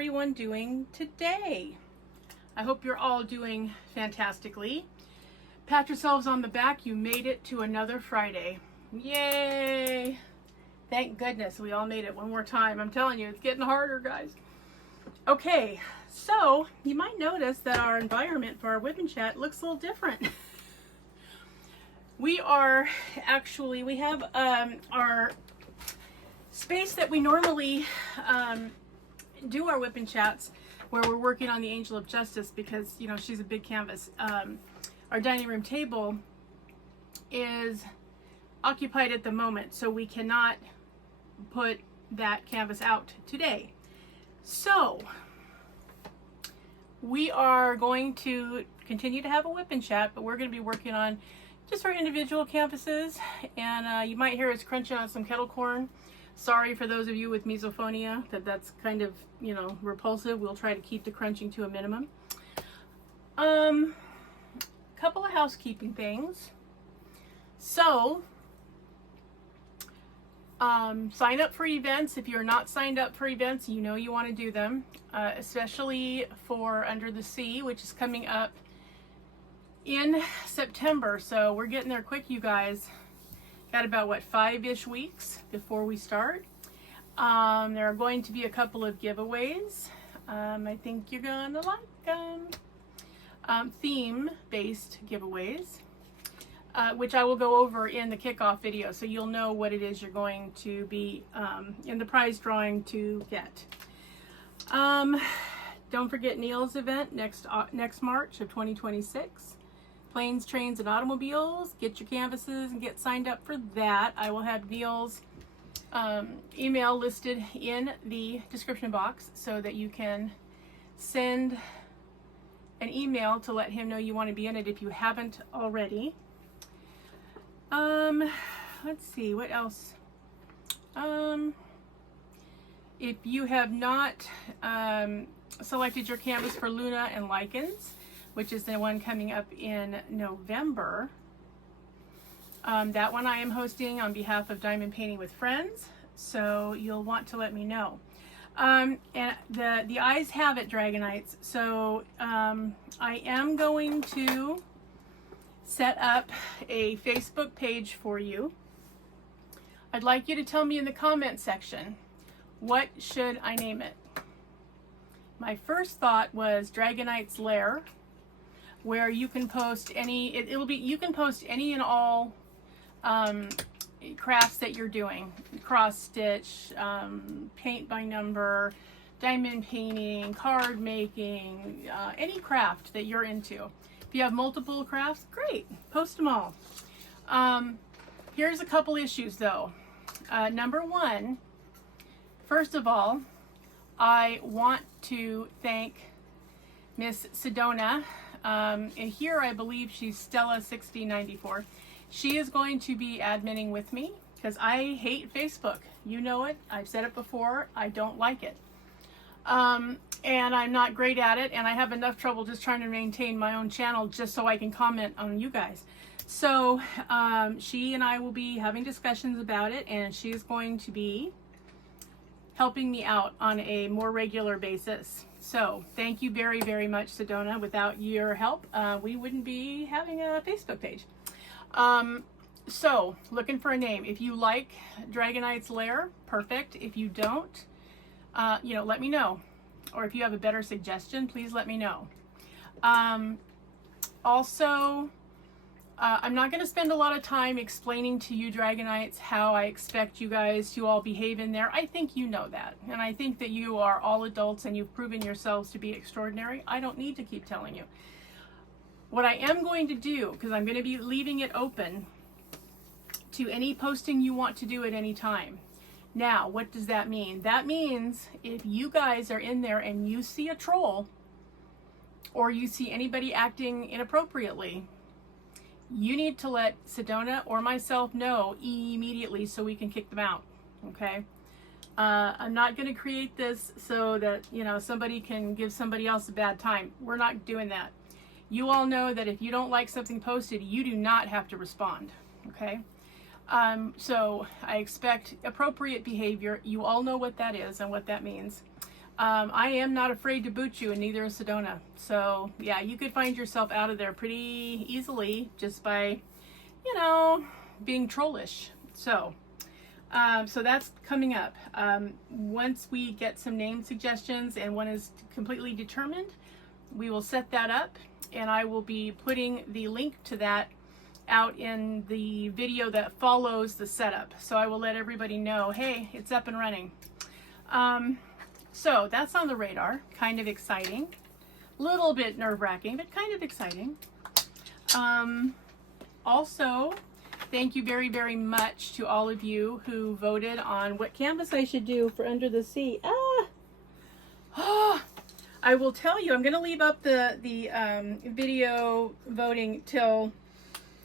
everyone doing today? I hope you're all doing fantastically. Pat yourselves on the back. You made it to another Friday. Yay! Thank goodness we all made it one more time. I'm telling you, it's getting harder, guys. Okay, so you might notice that our environment for our Whip and Chat looks a little different. We have our space that we normally do our Whip and Chats, where we're working on the Angel of Justice, because you know she's a big canvas. Our dining room table is occupied at the moment, so we cannot put that canvas out today. So we are going to continue to have a Whip and Chat, but we're going to be working on just our individual canvases, and you might hear us crunching on some kettle corn. Sorry for those of you with misophonia that's kind of, you know, repulsive. We'll try to keep the crunching to a minimum. Couple of housekeeping things. So sign up for events. If you're not signed up for events, you know you want to do them, especially for Under the Sea, which is coming up in September. So we're getting there quick, you guys. Got about, what, 5-ish weeks before we start. There are going to be a couple of giveaways. I think you're gonna like them. Theme-based giveaways, which I will go over in the kickoff video, so you'll know what it is you're going to be in the prize drawing to get. Don't forget Neal's event next March of 2026. Planes, Trains, and Automobiles. Get your canvases and get signed up for that. I will have Neal's email listed in the description box so that you can send an email to let him know you want to be in it if you haven't already. Let's see, what else? If you have not selected your canvas for Luna and Lichens, which is the one coming up in November, that one I am hosting on behalf of Diamond Painting with Friends, so you'll want to let me know. And the eyes have it, Dragonites, so I am going to set up a Facebook page for you. I'd like you to tell me in the comment section, what should I name it? My first thought was Dragonites Lair, where you can post any, you can post any and all crafts that you're doing. Cross stitch, paint by number, diamond painting, card making, any craft that you're into. If you have multiple crafts, great, post them all. Here's a couple issues though. Number one, first of all, I want to thank Miss Sedona, and here I believe she's Stella6094. She is going to be adminning with me because I hate Facebook. You know it. I've said it before. I don't like it. And I'm not great at it, and I have enough trouble just trying to maintain my own channel just so I can comment on you guys. So she and I will be having discussions about it, and she's going to be helping me out on a more regular basis. So thank you very, very much, Sedona. Without your help, we wouldn't be having a Facebook page. So looking for a name. If you like Dragonites Lair, perfect. If you don't, you know, let me know. Or if you have a better suggestion, please let me know. Also, I'm not going to spend a lot of time explaining to you Dragonites how I expect you guys to all behave in there. I think you know that. And I think that you are all adults and you've proven yourselves to be extraordinary. I don't need to keep telling you. What I am going to do, because I'm going to be leaving it open to any posting you want to do at any time. Now, what does that mean? That means if you guys are in there and you see a troll or you see anybody acting inappropriately, you need to let Sedona or myself know immediately so we can kick them out, okay? I'm not going to create this so that, you know, somebody can give somebody else a bad time. We're not doing that. You all know that if you don't like something posted, you do not have to respond, okay? So I expect appropriate behavior. You all know what that is and what that means. I am not afraid to boot you, and neither is Sedona. So yeah, you could find yourself out of there pretty easily just by, you know, being trollish. So so that's coming up. Once we get some name suggestions and one is completely determined, we will set that up, and I will be putting the link to that out in the video that follows the setup. So I will let everybody know, hey, it's up and running. So that's on the radar. Kind of exciting. Little bit nerve-wracking, but kind of exciting. Also, thank you very, very much to all of you who voted on what canvas I should do for Under the Sea. I will tell you, I'm going to leave up the video voting till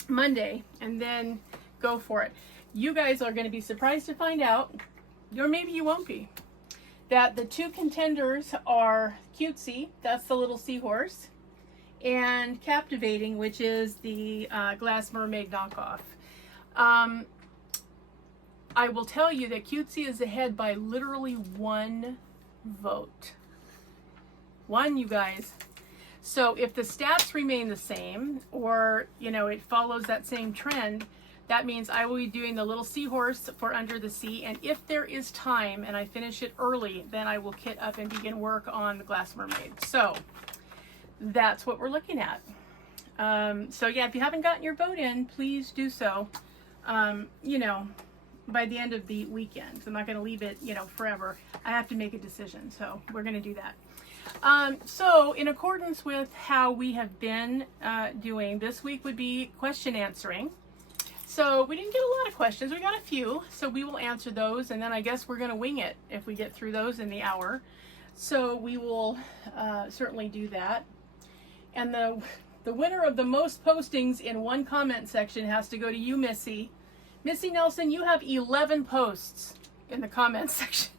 Monday and then go for it. You guys are going to be surprised to find out, or maybe you won't be, that the two contenders are Cutesy, that's the little seahorse, and Captivating, which is the Glass Mermaid knockoff. I will tell you that Cutesy is ahead by literally 1 vote. 1, you guys. So if the stats remain the same, or, you know, it follows that same trend, that means I will be doing the little seahorse for Under the Sea. And if there is time and I finish it early, then I will kit up and begin work on the Glass Mermaid. So that's what we're looking at. So yeah, if you haven't gotten your vote in, please do so, you know, by the end of the weekend. So I'm not going to leave it, you know, forever. I have to make a decision. So we're going to do that. So in accordance with how we have been doing, this week would be question answering. So we didn't get a lot of questions. We got a few, so we will answer those, and then I guess we're going to wing it if we get through those in the hour. So we will certainly do that. And the winner of the most postings in one comment section has to go to you, Missy. Missy Nelson, you have 11 posts in the comment section.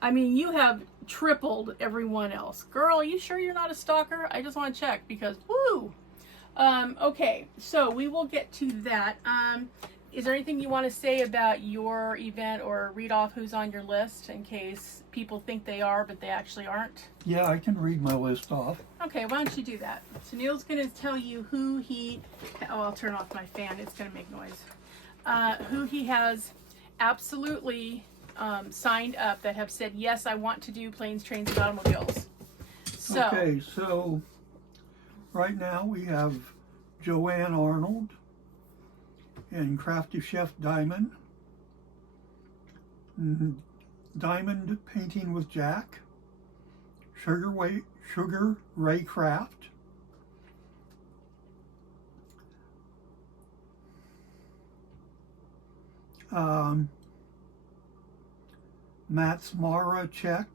I mean, you have tripled everyone else. Girl, you sure you're not a stalker? I just want to check because, woo! Okay, so we will get to that. Is there anything you want to say about your event, or read off who's on your list in case people think they are, but they actually aren't? Yeah, I can read my list off. Okay, why don't you do that? So Neil's going to tell you who he... Oh, I'll turn off my fan. It's going to make noise. Who he has absolutely signed up that have said, yes, I want to do planes, trains, and automobiles. So, okay, so right now we have Joanne Arnold and Crafty Chef Diamond, Diamond Painting with Jack, Sugar Ray Craft, Matt's Mara Check,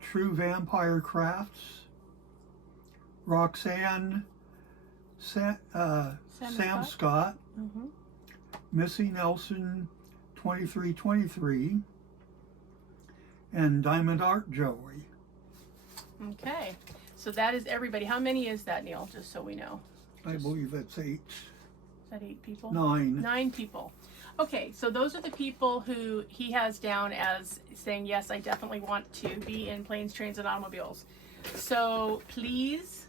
True Vampire Crafts, Roxanne Sam Scott, Missy Nelson 2323, and Diamond Art Joey. Okay, so that is everybody. How many is that, Neil? Just so we know. I believe that's 8. Is that 8 people? 9. 9 people. Okay, so those are the people who he has down as saying, yes, I definitely want to be in planes, trains, and automobiles. So please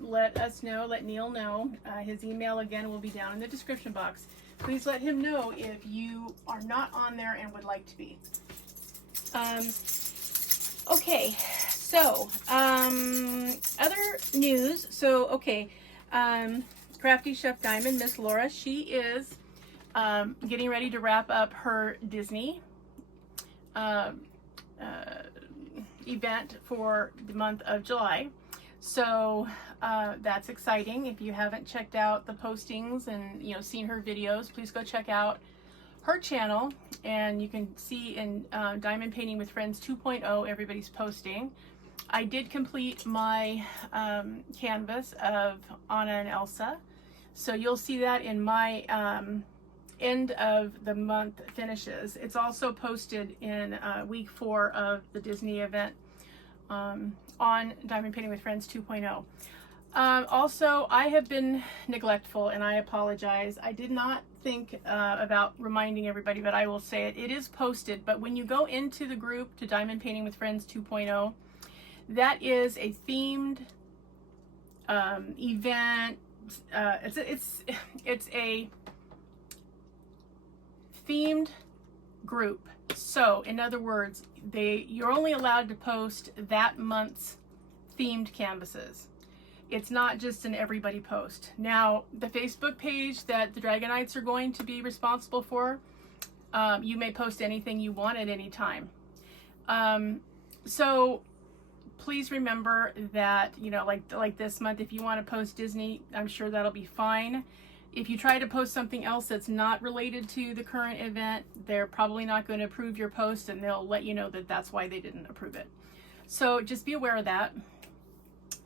let us know, let Neil know. His email again will be down in the description box. Please let him know if you are not on there and would like to be. Okay, so other news. So okay, Crafty Chef Diamond, Miss Laura, she is getting ready to wrap up her Disney event for the month of July. So that's exciting. If you haven't checked out the postings and seen her videos, please go check out her channel, and you can see in Diamond Painting with Friends 2.0 everybody's posting. I did complete my canvas of Anna and Elsa, so you'll see that in my end of the month finishes. It's also posted in week 4 of the Disney event on Diamond Painting with Friends 2.0. Also, I have been neglectful, and I apologize. I did not think about reminding everybody, but I will say it. It is posted, but when you go into the group to Diamond Painting with Friends 2.0, that is a themed event. It's a themed group. So in other words, you're only allowed to post that month's themed canvases. It's not just an everybody post. Now, the Facebook page that the Dragonites are going to be responsible for, you may post anything you want at any time. So please remember that, you know, like this month, if you want to post Disney, I'm sure that'll be fine. If you try to post something else that's not related to the current event, they're probably not going to approve your post, and they'll let you know that that's why they didn't approve it. So just be aware of that.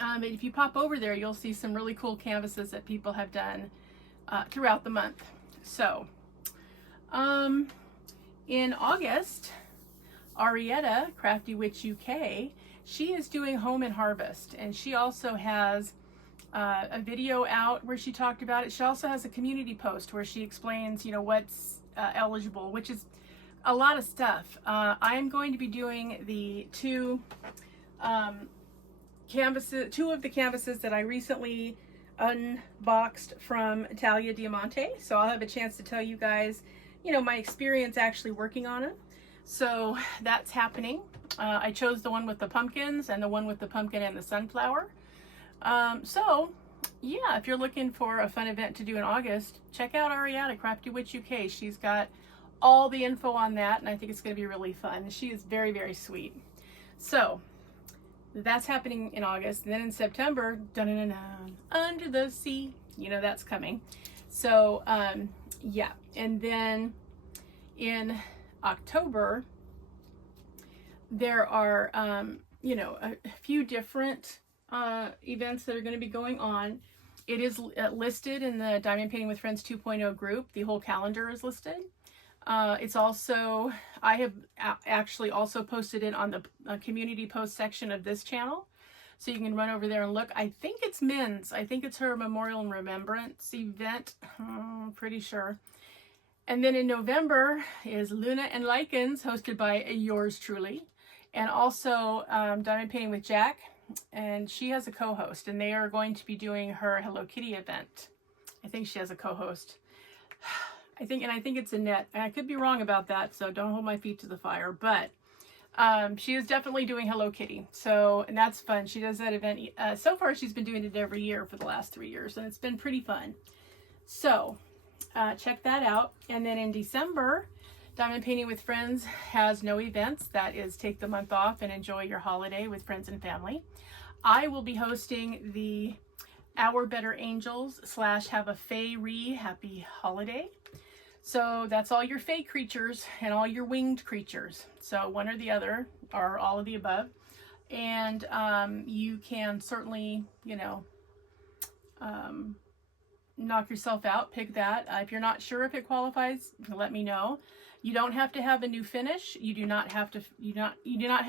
And if you pop over there, you'll see some really cool canvases that people have done throughout the month. So in August, Arietta, Crafty Witch UK, she is doing Home and Harvest, and she also has a video out where she talked about it. She also has a community post where she explains, you know, what's eligible, which is a lot of stuff. I'm going to be doing the two of the canvases that I recently unboxed from Italia Diamante. So I'll have a chance to tell you guys, you know, my experience actually working on it. So that's happening. I chose the one with the pumpkins and the one with the pumpkin and the sunflower. So yeah, if you're looking for a fun event to do in August, check out Arietta, Crafty Witch UK. She's got all the info on that, and I think it's going to be really fun. She is very, very sweet. So that's happening in August. And then in September, Under the Sea, you know, that's coming. So yeah, and then in October, there are you know, a few different events that are going to be going on. It is listed in the Diamond Painting with Friends 2.0 group. The whole calendar is listed. It's also, I have actually also posted it on the community post section of this channel. So you can run over there and look. I think it's Min's. I think it's her Memorial and Remembrance event. I'm pretty sure. And then in November is Luna and Lichens, hosted by yours truly. And also Diamond Painting with Jack. And she has a co-host, and they are going to be doing her Hello Kitty event. I think she has a co-host. I think it's Annette. And I could be wrong about that, so don't hold my feet to the fire. But she is definitely doing Hello Kitty. So, and that's fun. She does that event. So far, she's been doing it every year for the last 3 years, and it's been pretty fun. So, check that out. And then in December, Diamond Painting with Friends has no events. That is, take the month off and enjoy your holiday with friends and family. I will be hosting the Our Better Angels / Have a Fae-Ree Happy Holiday. So that's all your Fae creatures and all your winged creatures. So one or the other, or all of the above. And you can certainly, you know, knock yourself out, pick that. If you're not sure if it qualifies, let me know. You don't have to have a new finish. You do not have to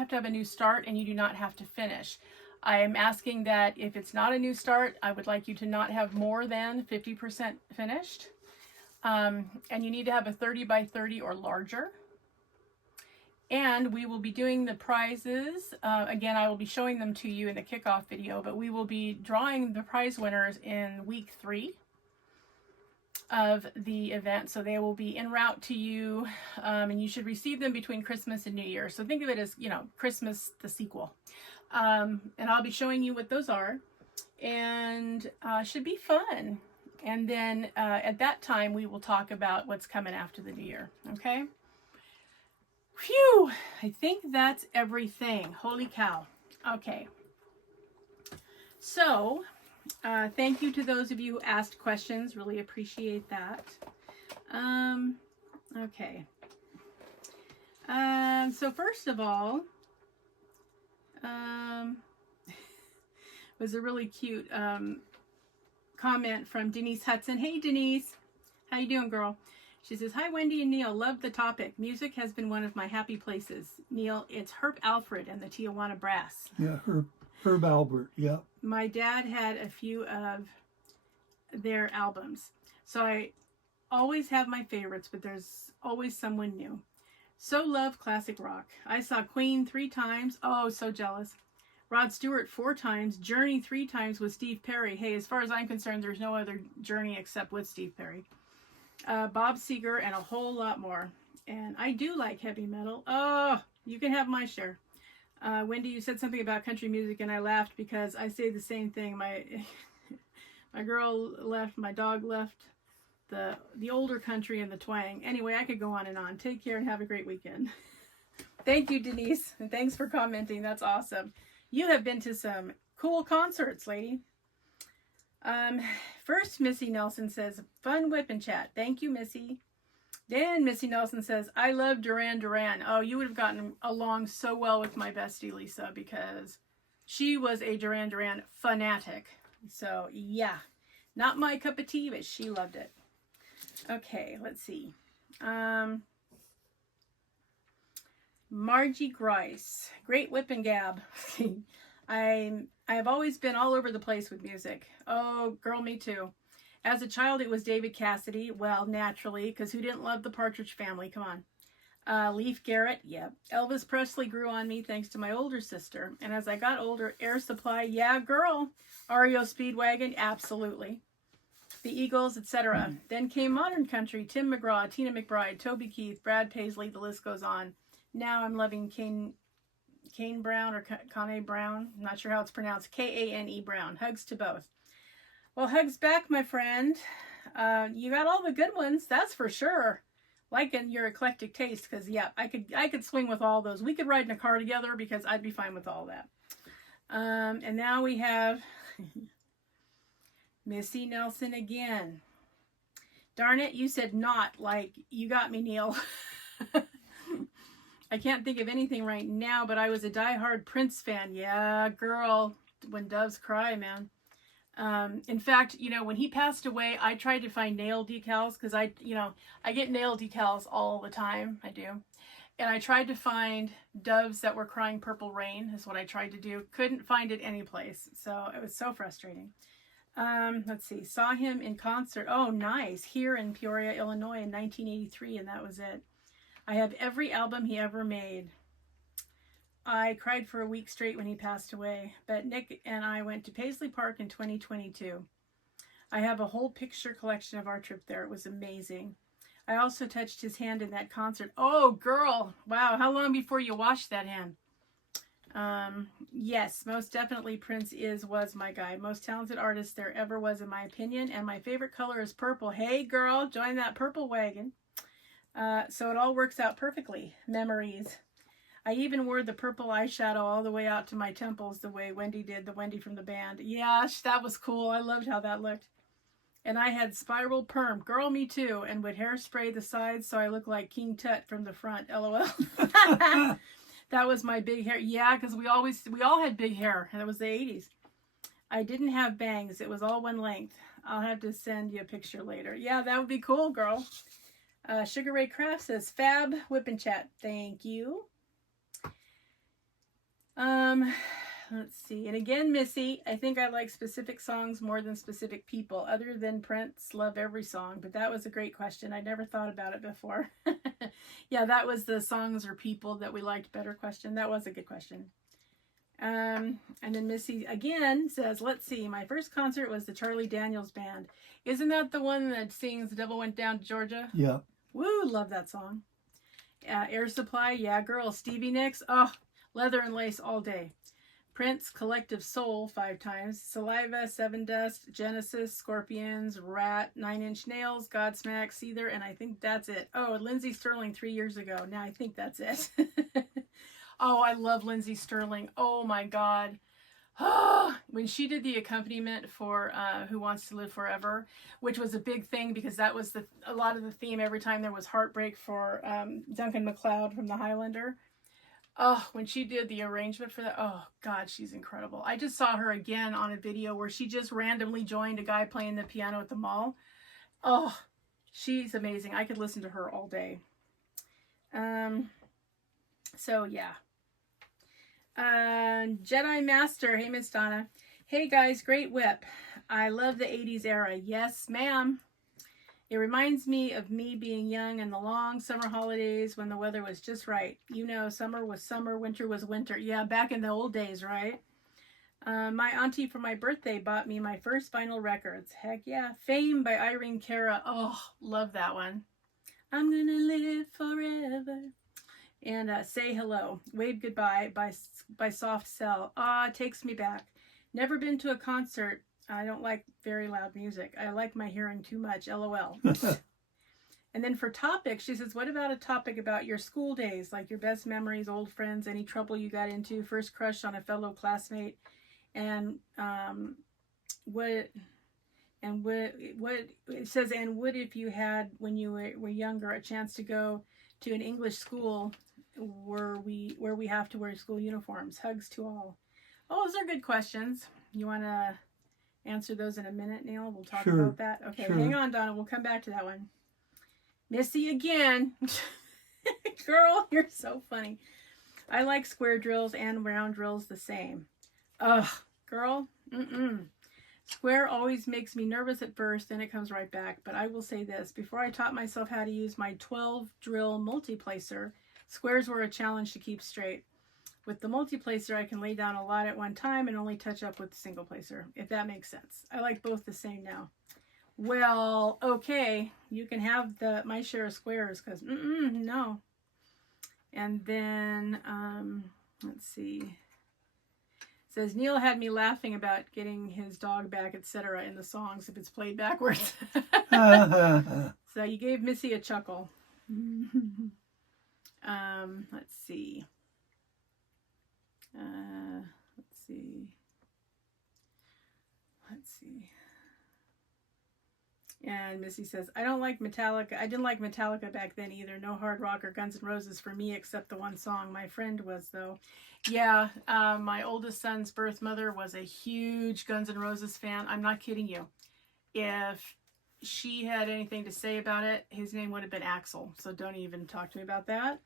have a new start, and you do not have to finish. I am asking that if it's not a new start, I would like you to not have more than 50% finished. And you need to have a 30 by 30 or larger. And we will be doing the prizes. Again, I will be showing them to you in the kickoff video, but we will be drawing the prize winners in week 3 of the event. So they will be en route to you, and you should receive them between Christmas and New Year. So think of it as, you know, Christmas, the sequel. And I'll be showing you what those are, and should be fun. And then at that time, we will talk about what's coming after the New Year. Okay. Phew, I think that's everything. Holy cow. Okay. So, thank you to those of you who asked questions. Really appreciate that. Okay. So first of all, was a really cute comment from Denise Hudson. Hey, Denise. How you doing, girl? She says, hi, Wendy and Neal. Love the topic. Music has been one of my happy places. Neal, it's Herb Alfred and the Tijuana Brass. Yeah, Herb Albert, yeah. My dad had a few of their albums. So always have my favorites, but there's always someone new. So love classic rock. I saw Queen 3 times. Oh, so jealous. Rod Stewart 4 times. Journey 3 times with Steve Perry. Hey, as far as I'm concerned, there's no other Journey except with Steve Perry. Bob Seger, and a whole lot more. And I do like heavy metal. Oh, you can have my share. Wendy, you said something about country music, and I laughed because I say the same thing. My girl left, my dog left, the older country and the twang. Anyway, I could go on and on. Take care and have a great weekend. Thank you, Denise, and thanks for commenting. That's awesome. You have been to some cool concerts, lady. First, Missy Nelson says, fun whip and chat. Thank you, Missy. Then Missy Nelson says, I love Duran Duran. Oh, you would have gotten along so well with my bestie, Lisa, because she was a Duran Duran fanatic. So, yeah. Not my cup of tea, but she loved it. Okay, let's see. Margie Grice. Great whip and gab. I've always been all over the place with music. Oh, girl, me too. As a child, it was David Cassidy. Well, naturally, because who didn't love the Partridge Family? Come on. Leif Garrett, yep. Elvis Presley grew on me thanks to my older sister. And as I got older, Air Supply, yeah, girl. REO Speedwagon, absolutely. The Eagles, etc. Then came modern country, Tim McGraw, Tina McBride, Toby Keith, Brad Paisley, the list goes on. Now I'm loving Kane Brown or Kane Brown. I'm not sure how it's pronounced. Kane Brown. Hugs to both. Well, hugs back, my friend. You got all the good ones, that's for sure. Liking your eclectic taste, because yeah, I could swing with all those. We could ride in a car together because I'd be fine with all that. And now we have Missy Nelson again. Darn it, you said not. Like, you got me, Neal. I can't think of anything right now, but I was a diehard Prince fan. Yeah, girl, when doves cry, man. In fact, you know, when he passed away, I tried to find nail decals because I get nail decals all the time. I do. And I tried to find doves that were crying purple rain is what I tried to do. Couldn't find it anyplace. So it was so frustrating. Let's see. Saw him in concert. Oh, nice. Here in Peoria, Illinois in 1983. And that was it. I have every album he ever made. I cried for a week straight when he passed away, but Nick and I went to Paisley Park in 2022. I have a whole picture collection of our trip there. It was amazing. I also touched his hand in that concert. Oh, girl. Wow. How long before you washed that hand? Yes, most definitely Prince was my guy. Most talented artist there ever was, in my opinion. And my favorite color is purple. Hey, girl, join that purple wagon. So it all works out perfectly. Memories. I even wore the purple eyeshadow all the way out to my temples the way Wendy did, the Wendy from the band. Yeah, that was cool. I loved how that looked. And I had spiral perm. Girl, me too. And would hairspray the sides so I look like King Tut from the front. LOL. That was my big hair. Yeah, because we all had big hair. And it was the 80s. I didn't have bangs. It was all one length. I'll have to send you a picture later. Yeah, that would be cool, girl. Sugar Ray Craft says, Fab Whip and Chat. Thank you. Let's see. And again, Missy, I think I like specific songs more than specific people. Other than Prince, love every song. But that was a great question. I never thought about it before. Yeah, that was the songs or people that we liked better question. That was a good question. And then Missy again says, let's see. My first concert was the Charlie Daniels Band. Isn't that the one that sings The Devil Went Down to Georgia? Yeah. Woo, love that song. Air Supply, yeah, girl. Stevie Nicks, oh, Leather and Lace all day. Prince, Collective Soul 5 times. Saliva, Seven Dust, Genesis, Scorpions, Rat, 9 Inch Nails, Godsmack, Seether, and I think that's it. Oh, Lindsey Sterling 3 years ago. Now I think that's it. Oh, I love Lindsey Sterling. Oh my God. When she did the accompaniment for Who Wants to Live Forever, which was a big thing because that was a lot of the theme every time there was heartbreak for Duncan MacLeod from The Highlander. Oh, when she did the arrangement for that, oh God, she's incredible. I just saw her again on a video where she just randomly joined a guy playing the piano at the mall. Oh, she's amazing. I could listen to her all day. So yeah. Jedi Master, hey Miss Donna. Hey guys, great whip. I love the 80s era. Yes, ma'am. It reminds me of me being young and the long summer holidays when the weather was just right. You know, summer was summer, winter was winter. Yeah, back in the old days, right? My auntie for my birthday bought me my first vinyl records. Heck yeah. Fame by Irene Cara. Oh, love that one. I'm gonna live forever. And Say Hello. Wave Goodbye by Soft Cell. It takes me back. Never been to a concert. I don't like very loud music. I like my hearing too much. LOL. And then for topics, she says, what about a topic about your school days, like your best memories, old friends, any trouble you got into, first crush on a fellow classmate, and what it says, and what if you had, when you were younger, a chance to go to an English school where we have to wear school uniforms? Hugs to all. Oh, those are good questions. You want to answer those in a minute, Neal? We'll talk about that. Okay, sure. Hang on, Donna. We'll come back to that one. Missy again. Girl, you're so funny. I like square drills and round drills the same. Ugh, girl. Square always makes me nervous at first, then it comes right back. But I will say this. Before I taught myself how to use my 12 drill multiplacer, squares were a challenge to keep straight. With the multiplacer, I can lay down a lot at one time and only touch up with the single placer, if that makes sense. I like both the same now. Well, okay, you can have my share of squares, because no. And then, let's see. It says, Neal had me laughing about getting his dog back, etc. in the songs if it's played backwards. So you gave Missy a chuckle. Let's see. Let's see. And Missy says, I don't like Metallica. I didn't like Metallica back then either. No hard rock or Guns N' Roses for me except the one song. My friend was, though. Yeah, my oldest son's birth mother was a huge Guns N' Roses fan. I'm not kidding you. If she had anything to say about it, his name would have been Axel. So don't even talk to me about that.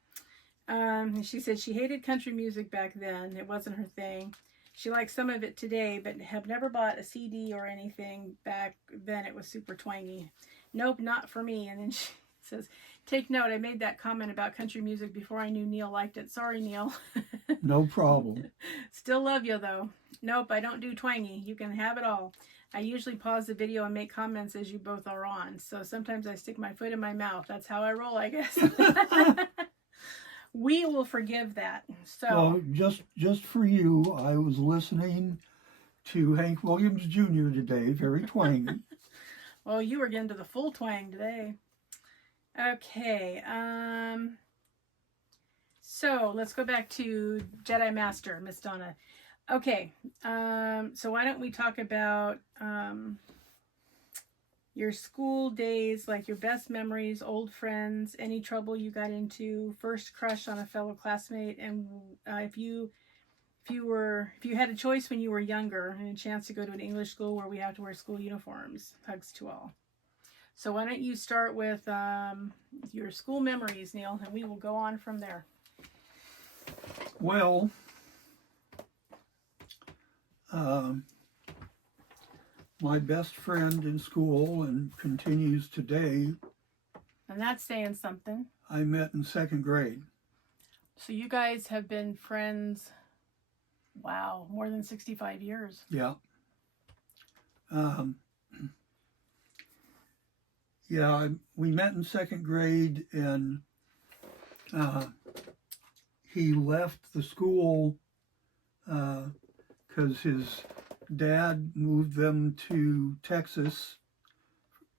She said she hated country music back then. It wasn't her thing. She likes some of it today, but have never bought a CD or anything back then. It was super twangy. Nope, not for me. And then she says, take note, I made that comment about country music before I knew Neal liked it. Sorry, Neal. No problem. Still love you, though. Nope, I don't do twangy. You can have it all. I usually pause the video and make comments as you both are on. So sometimes I stick my foot in my mouth. That's how I roll, I guess. We will forgive that. So, well, just for you, I was listening to Hank Williams Jr. today, very twangy. Well, you were getting to the full twang today. Okay. So let's go back to Jedi Master, Miss Donna. Okay. So why don't we talk about your school days, like your best memories, old friends, any trouble you got into, first crush on a fellow classmate, and if you had a choice when you were younger and a chance to go to an English school where we have to wear school uniforms. Hugs to all. So why don't you start with your school memories, Neal, and we will go on from there. Well, my best friend in school and continues today, And that's saying something. I met in second grade. So you guys have been friends, wow, more than 65 years. Yeah. Yeah, we met in second grade, and he left the school because his dad moved them to Texas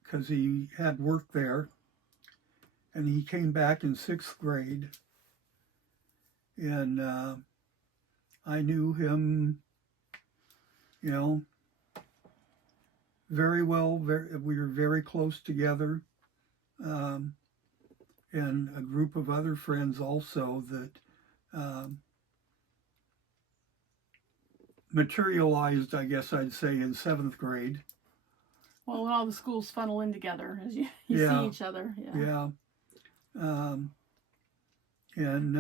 because he had work there, and he came back in sixth grade, and I knew him, you know, very well. We were very close together, and a group of other friends also that materialized, I guess I'd say, in seventh grade. Well, when all the schools funnel in together as you Yeah. see each other. Yeah. And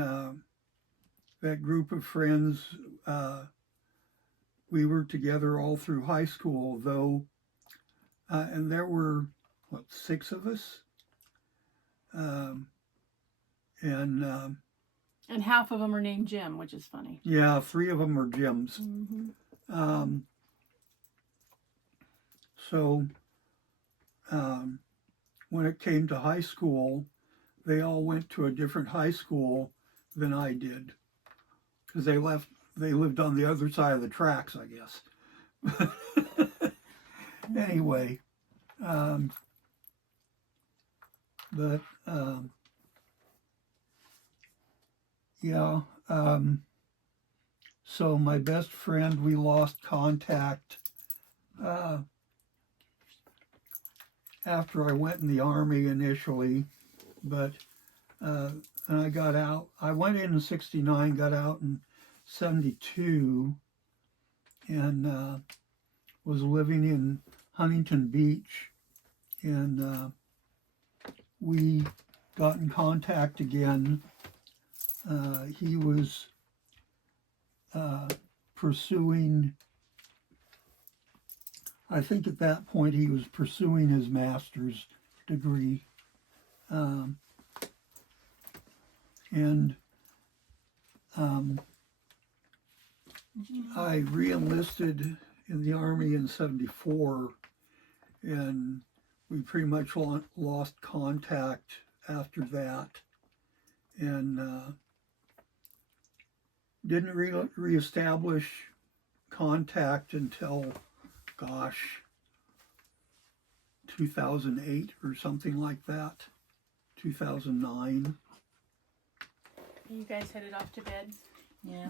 that group of friends, we were together all through high school, though, and there were 6 of us. And half of them are named Jim, which is funny. yeah, 3 of them are Jims. Mm-hmm. So when it came to high school, they all went to a different high school than I did, because they lived on the other side of the tracks, I guess. Anyway, yeah, so my best friend, we lost contact after I went in the Army initially, but and I got out. I went in 69, got out in 72, and was living in Huntington Beach, and we got in contact again. He was pursuing, I think at that point he was pursuing his master's degree. I re-enlisted in the Army in 74, and we pretty much lost contact after that, and didn't reestablish contact until, gosh, 2008 or something like that, 2009. You guys headed off to bed? Yeah.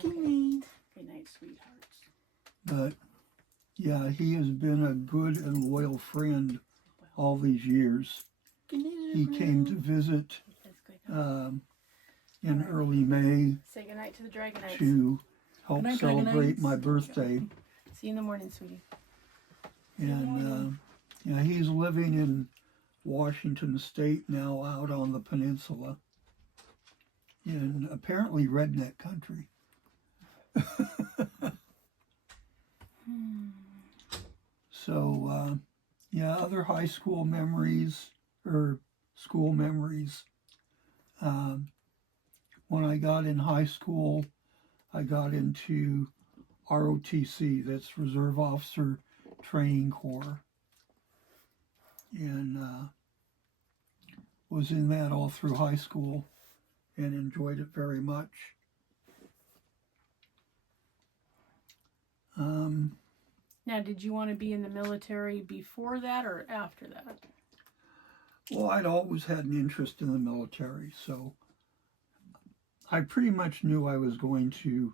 Good night. Good night, sweethearts. But yeah, he has been a good and loyal friend all these years. He came to visit in early May Say goodnight to the Dragonites. to help Good night, celebrate Dragonites. my birthday. See you in the morning, sweetie. And yeah, he's living in Washington State now, out on the peninsula, in apparently redneck country. So yeah, other high school memories, or school memories. When I got in high school, I got into ROTC, that's Reserve Officer Training Corps, and was in that all through high school and enjoyed it very much. Now, did you want to be in the military before that or after that? Well, I'd always had an interest in the military, so I pretty much knew I was going to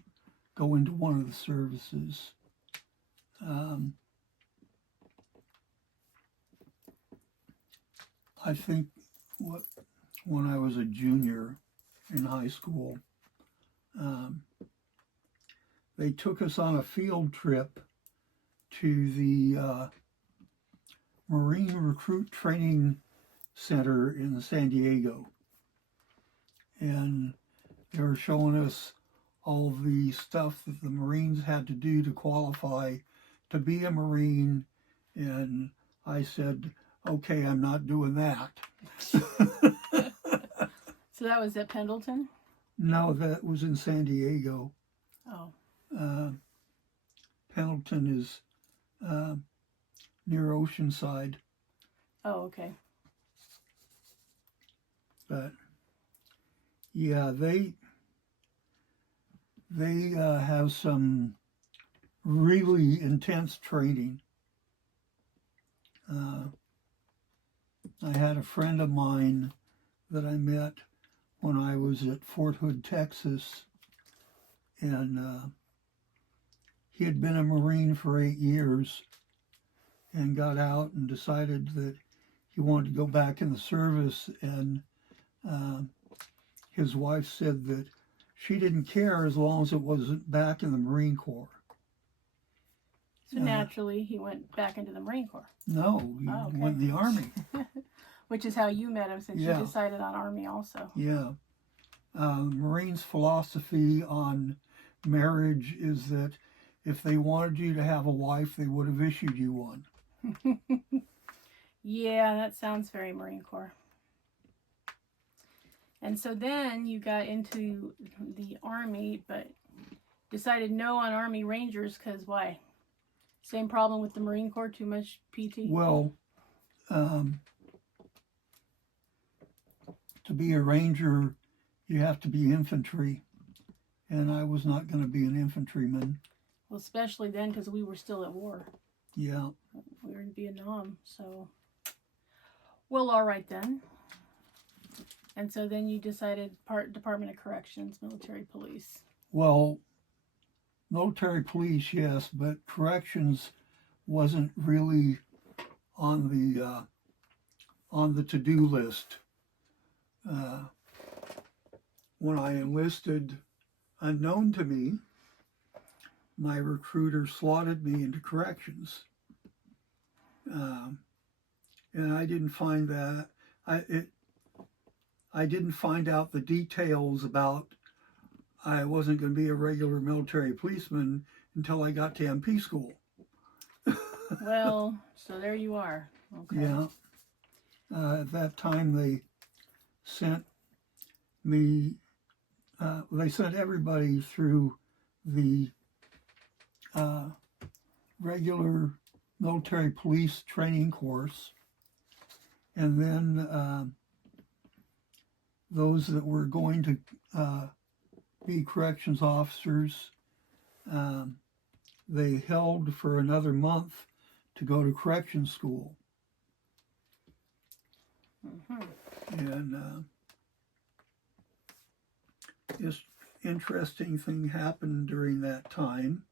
go into one of the services. I think when I was a junior in high school, they took us on a field trip to the Marine Recruit Training Center in San Diego, and they were showing us all the stuff that the Marines had to do to qualify to be a Marine, and I said, okay, I'm not doing that. So that was at Pendleton? No, that was in San Diego. Oh. Pendleton is near Oceanside. Oh, okay. But yeah, they have some really intense training. I had a friend of mine that I met when I was at Fort Hood, Texas, and he had been a Marine for 8 years and got out and decided that he wanted to go back in the service, and his wife said that she didn't care as long as it wasn't back in the Marine Corps. So naturally, he went back into the Marine Corps. No, he went in the Army. Which is how you met him, since you decided on Army also. Yeah. Marines' philosophy on marriage is that if they wanted you to have a wife, they would have issued you one. Yeah, that sounds very Marine Corps. And so then you got into the Army, but decided no on Army Rangers because why? Same problem with the Marine Corps, too much PT? Well, to be a ranger, you have to be infantry, and I was not going to be an infantryman. Well, especially then because we were still at war. Yeah. We were in Vietnam, so... Well, all right then. And so then you decided Department of Corrections, military police. Well, military police, yes, but corrections wasn't really on the to-do list. When I enlisted, unknown to me, my recruiter slotted me into corrections, and I didn't find that I didn't find out the details about I wasn't going to be a regular military policeman until I got to MP school. Well, so there you are. Okay. Yeah. At that time, they sent me, they sent everybody through the regular military police training course. And then those that were going to be corrections officers, they held for another month to go to corrections school. And this interesting thing happened during that time.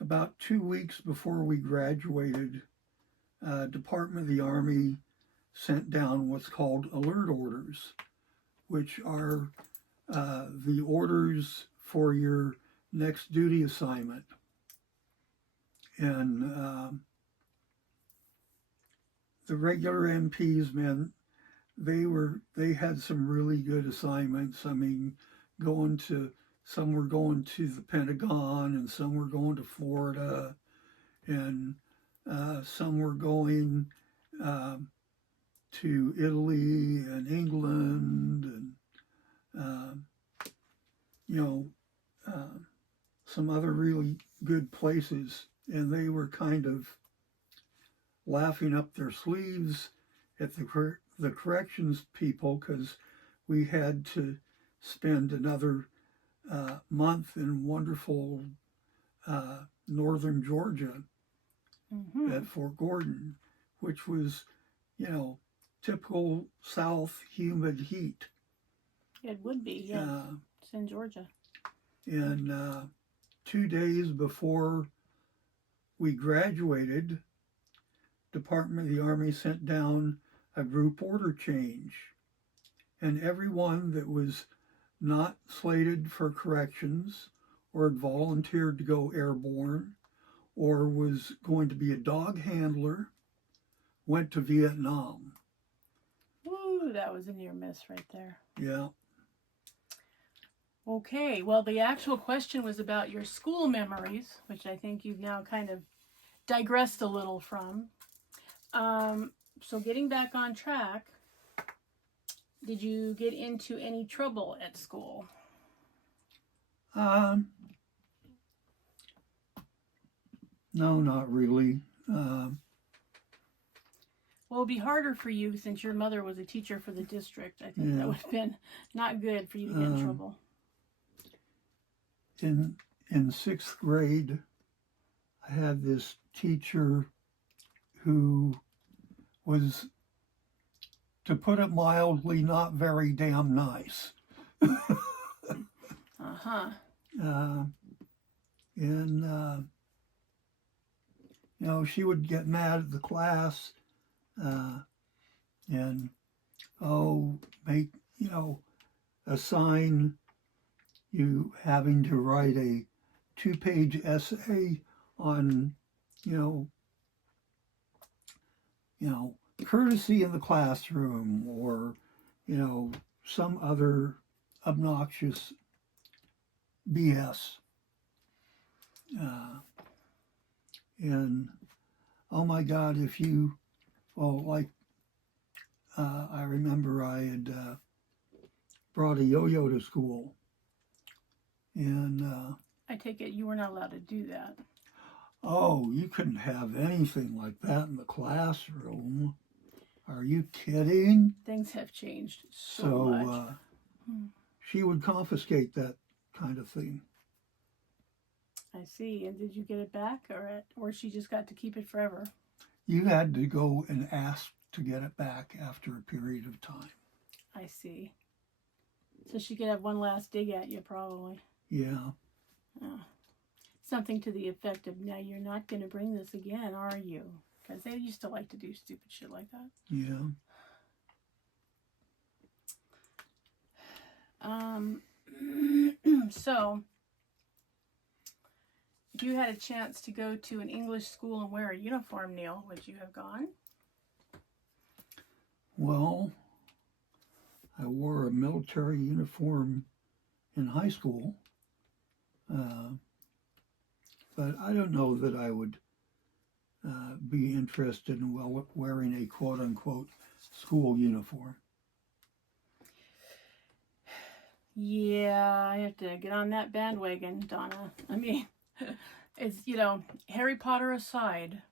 About 2 weeks before we graduated, Department of the Army sent down what's called alert orders, which are the orders for your next duty assignment. And the regular MPs, man, they had some really good assignments. I mean, some were going to the Pentagon, and some were going to Florida, and some were going to Italy and England, and some other really good places. And they were kind of laughing up their sleeves at the corrections people, because we had to spend another month in wonderful northern Georgia at Fort Gordon, which was, typical South humid heat. It would be, yeah. It's in Georgia. And 2 days before we graduated, Department of the Army sent down a group order change, and everyone that was not slated for corrections or had volunteered to go airborne or was going to be a dog handler went to Vietnam. Ooh, that was a near miss right there. Yeah. Okay, well, the actual question was about your school memories, which I think you've now kind of digressed a little from. So getting back on track, did you get into any trouble at school? No, not really. Well, it'd be harder for you since your mother was a teacher for the district. I think that would have been not good for you to get in trouble. In 6th grade, I had this teacher who was, to put it mildly, not very damn nice. And she would get mad at the class, and assign you having to write a 2-page essay on, courtesy in the classroom, or, some other obnoxious BS. And oh my God, if you, well, like, I remember I had brought a yo-yo to school. And I take it you were not allowed to do that. oh, you couldn't have anything like that in the classroom. Are you kidding? Things have changed so much. She would confiscate that kind of thing. I see. And did you get it back, or she just got to keep it forever? You had to go and ask to get it back after a period of time. I see. So she could have one last dig at you, probably. Yeah. Something to the effect of, now you're not going to bring this again, are you? Because they used to like to do stupid shit like that. Yeah. So, if you had a chance to go to an English school and wear a uniform, Neal, would you have gone? Well, I wore a military uniform in high school, but I don't know that I would be interested in wearing a quote-unquote school uniform. Yeah, I have to get on that bandwagon, Donna. I mean, it's, Harry Potter aside,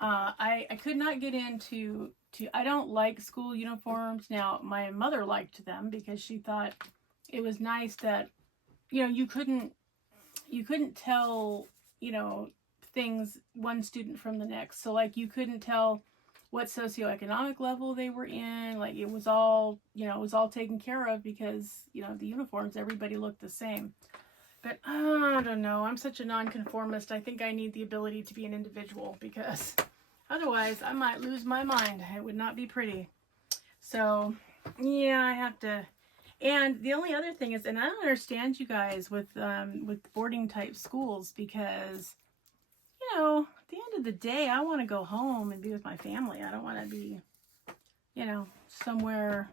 I could not get into, I don't like school uniforms. Now, my mother liked them because she thought it was nice that, you couldn't tell, things, one student from the next. So, like, you couldn't tell what socioeconomic level they were in. Like, it was all, taken care of because, the uniforms, everybody looked the same. But I don't know. I'm such a nonconformist. I think I need the ability to be an individual because otherwise I might lose my mind. It would not be pretty. So, yeah, I have to. And the only other thing is, and I don't understand you guys with boarding type schools because, at the end of the day, I want to go home and be with my family. I don't want to be, somewhere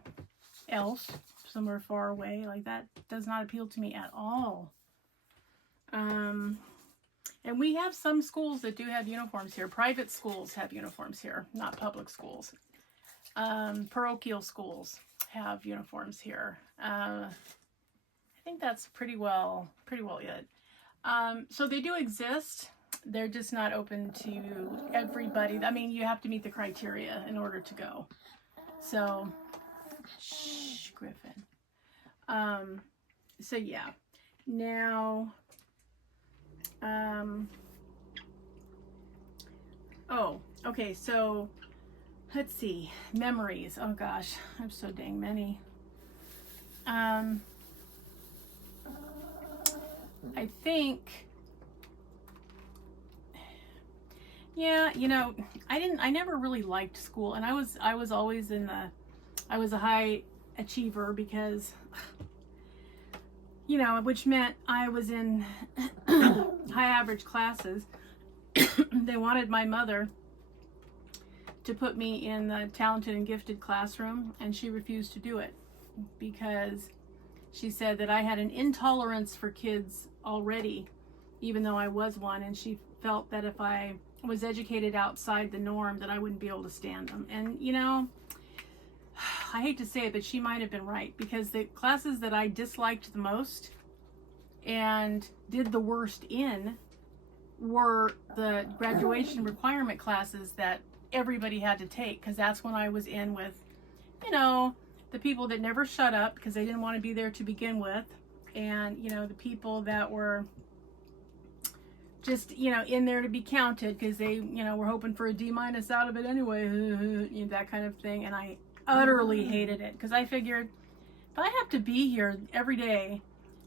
else, somewhere far away. Like, that does not appeal to me at all. And we have some schools that do have uniforms here. Private schools have uniforms here, not public schools. Parochial schools have uniforms here. I think that's pretty well it. So they do exist. They're just not open to everybody. I mean, you have to meet the criteria in order to go. So, shh, Griffin. So yeah. Now, oh, okay, so let's see. Memories. Oh gosh, I have so dang many. I think, yeah, I never really liked school, and I was always I was a high achiever because, which meant I was in high average classes. They wanted my mother to put me in the talented and gifted classroom, and she refused to do it because she said that I had an intolerance for kids already, even though I was one, and she felt that if I was educated outside the norm that I wouldn't be able to stand them. And I hate to say it, but she might have been right, because the classes that I disliked the most and did the worst in were the graduation requirement classes that everybody had to take, because that's when I was in with, the people that never shut up because they didn't want to be there to begin with, and, the people that were just, in there to be counted because they, were hoping for a D- out of it anyway, that kind of thing. And I utterly hated it because I figured if I have to be here every day,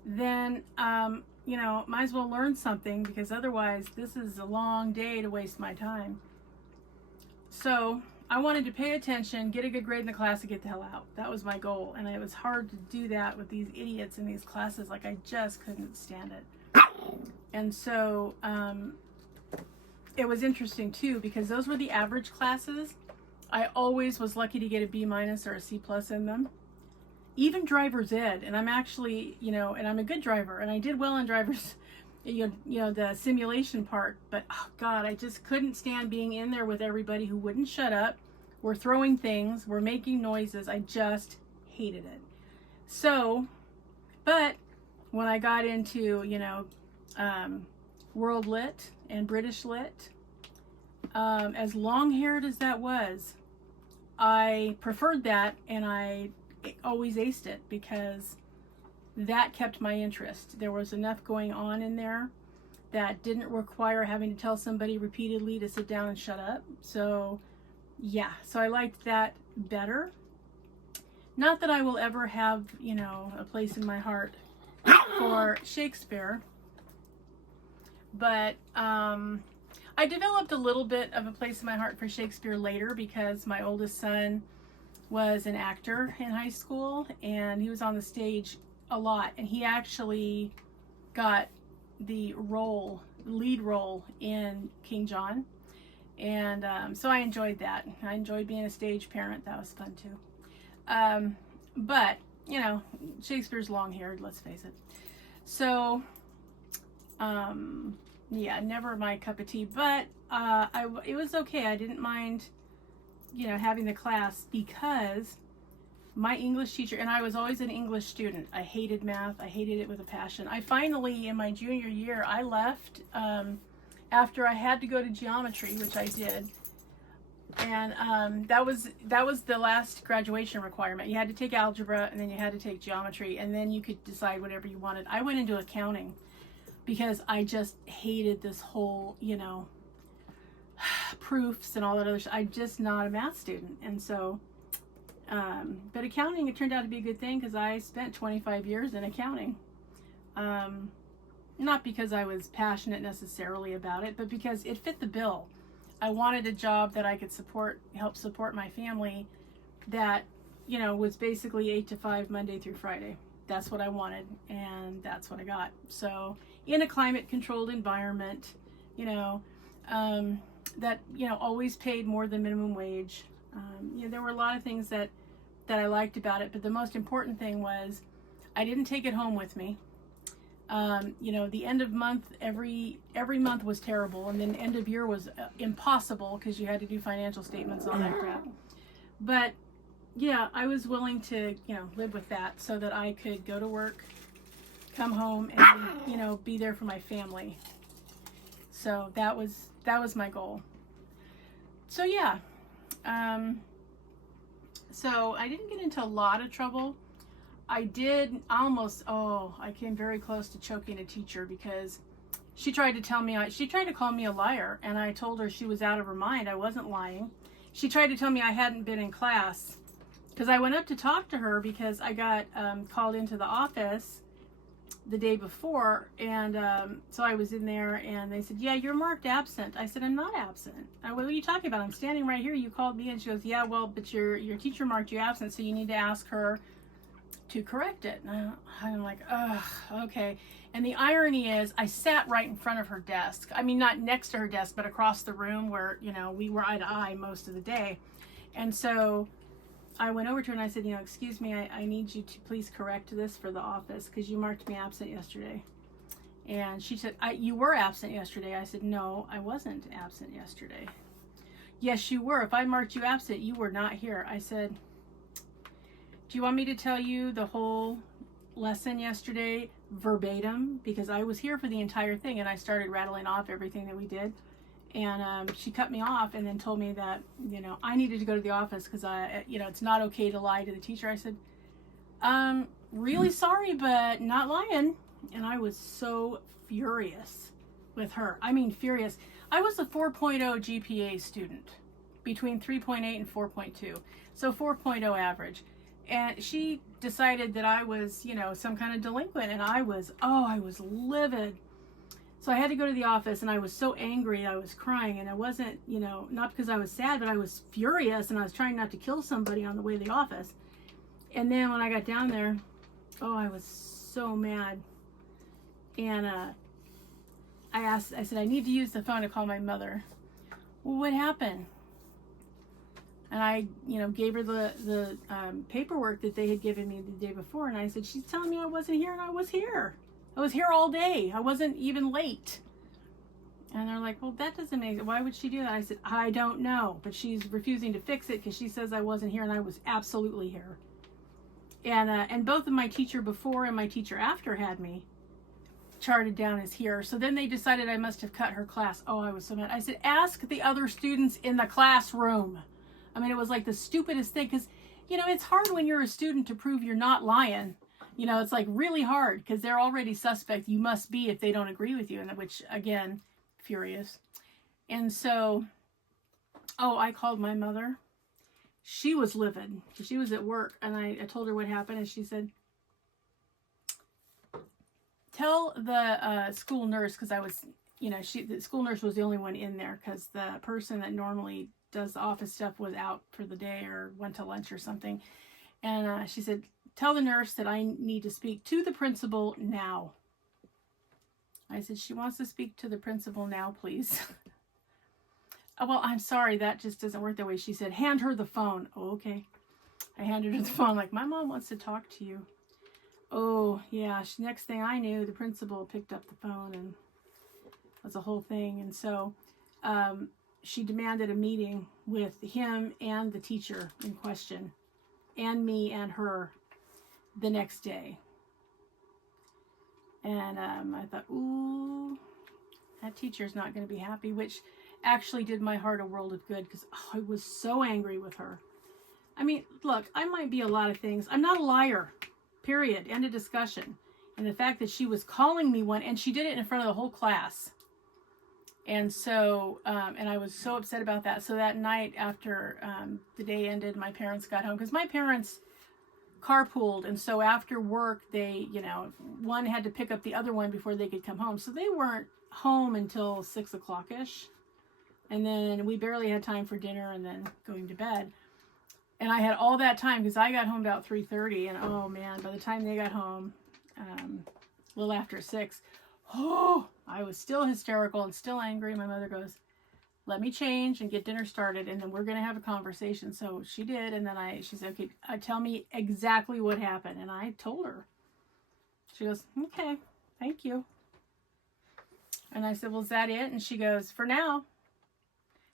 then, might as well learn something, because otherwise this is a long day to waste my time. So I wanted to pay attention, get a good grade in the class, and get the hell out. That was my goal. And it was hard to do that with these idiots in these classes. Like, I just couldn't stand it. And so it was interesting too, because those were the average classes. I always was lucky to get a B- or a C+ in them. Even driver's ed, and I'm actually, and I'm a good driver, and I did well in driver's the simulation part. But oh God, I just couldn't stand being in there with everybody who wouldn't shut up. We're throwing things, we're making noises. I just hated it. So, but when I got into, World Lit and British Lit, as long-haired as that was, I preferred that, and I always aced it because that kept my interest. There was enough going on in there that didn't require having to tell somebody repeatedly to sit down and shut up. So yeah, so I liked that better. Not that I will ever have, a place in my heart for Shakespeare, but I developed a little bit of a place in my heart for Shakespeare later because my oldest son was an actor in high school, and he was on the stage a lot, and he actually got the lead role in King John, and so I enjoyed that. I enjoyed being a stage parent. That was fun too. But Shakespeare's long-haired, let's face it. So yeah, never my cup of tea, but it was okay. I didn't mind having the class because my English teacher, and I was always an English student. I hated math. I hated it with a passion. I finally, in my junior year, I left after I had to go to geometry, which I did. And that was the last graduation requirement. You had to take algebra, and then you had to take geometry, and then you could decide whatever you wanted. I went into accounting because I just hated this whole, proofs and all that other stuff. I'm just not a math student. And so, but accounting, it turned out to be a good thing because I spent 25 years in accounting. Not because I was passionate necessarily about it, but because it fit the bill. I wanted a job that I could help support my family that, was basically 8 to 5 Monday through Friday. That's what I wanted, and that's what I got. So in a climate controlled environment, that, always paid more than minimum wage. There were a lot of things that I liked about it, but the most important thing was I didn't take it home with me. The end of month, every month was terrible, and then end of year was impossible because you had to do financial statements and all that crap. But yeah, I was willing to, live with that so that I could go to work, come home, and, be there for my family. So that was my goal. So yeah, so I didn't get into a lot of trouble. I came very close to choking a teacher because she tried to call me a liar, and I told her she was out of her mind. I wasn't lying. She tried to tell me I hadn't been in class because I went up to talk to her because I got called into the office the day before, and so I was in there, and they said, yeah, you're marked absent. I said, I'm not absent. What are you talking about? I'm standing right here. You called me. And she goes, yeah, well, but your teacher marked you absent, so you need to ask her to correct it. And I'm like, ugh, okay. And the irony is I sat right in front of her desk. I mean, not next to her desk, but across the room where, we were eye to eye most of the day. And so I went over to her and I said, excuse me, I need you to please correct this for the office because you marked me absent yesterday. And she said, you were absent yesterday. I said, no, I wasn't absent yesterday. Yes, you were. If I marked you absent, you were not here. I said, do you want me to tell you the whole lesson yesterday verbatim? Because I was here for the entire thing, and I started rattling off everything that we did. And she cut me off and then told me that, I needed to go to the office because it's not okay to lie to the teacher. I said, really sorry, but not lying. And I was so furious with her. I mean, furious. I was a 4.0 GPA student, between 3.8 and 4.2. So 4.0 average. And she decided that I was, some kind of delinquent, and I was livid. So I had to go to the office, and I was so angry, I was crying, and I wasn't, not because I was sad, but I was furious, and I was trying not to kill somebody on the way to the office. And then when I got down there, I was so mad. And I said, I need to use the phone to call my mother. Well, what happened? And I, gave her the paperwork that they had given me the day before. And I said, she's telling me I wasn't here, and I was here. I was here all day. I wasn't even late. And they're like, well, that doesn't make it. Why would she do that? I said, I don't know. But she's refusing to fix it because she says I wasn't here, and I was absolutely here. And both of my teacher before and my teacher after had me charted down as here. So then they decided I must have cut her class. Oh, I was so mad. I said, ask the other students in the classroom. I mean, it was like the stupidest thing because, you know, it's hard when you're a student to prove you're not lying. You know, it's like really hard because they're already suspect. You must be if they don't agree with you. And which, again, furious. And so, oh, I called my mother. She was livid. She was at work, and I told her what happened, and she said, tell the school nurse, because I was, you know, the school nurse was the only one in there because the person that normally does the office stuff was out for the day or went to lunch or something. And she said, tell the nurse that I need to speak to the principal now. I said, she wants to speak to the principal now, please. Oh, well, I'm sorry, that just doesn't work that way. She said, hand her the phone. Oh, okay. I handed her the phone, like, my mom wants to talk to you. Oh, yeah. Next thing I knew, the principal picked up the phone, and it was a whole thing. And so she demanded a meeting with him and the teacher in question, and me and her, the next day. And I thought, ooh, that teacher's not going to be happy, which actually did my heart a world of good because I was so angry with her. I mean, look, I might be a lot of things. I'm not a liar, period. End of discussion. And the fact that she was calling me one, and she did it in front of the whole class. And so, and I was so upset about that. So that night after the day ended, my parents got home because my parents carpooled. And so after work, they, you know, one had to pick up the other one before they could come home. So they weren't home until 6 o'clock-ish. And then we barely had time for dinner and then going to bed. And I had all that time because I got home about 3:30. And oh man, by the time they got home, a little after 6, oh, I was still hysterical and still angry. My mother goes, let me change and get dinner started, and then we're going to have a conversation. So she did. And then she said, okay, tell me exactly what happened. And I told her. She goes, okay, thank you. And I said, well, is that it? And she goes, for now.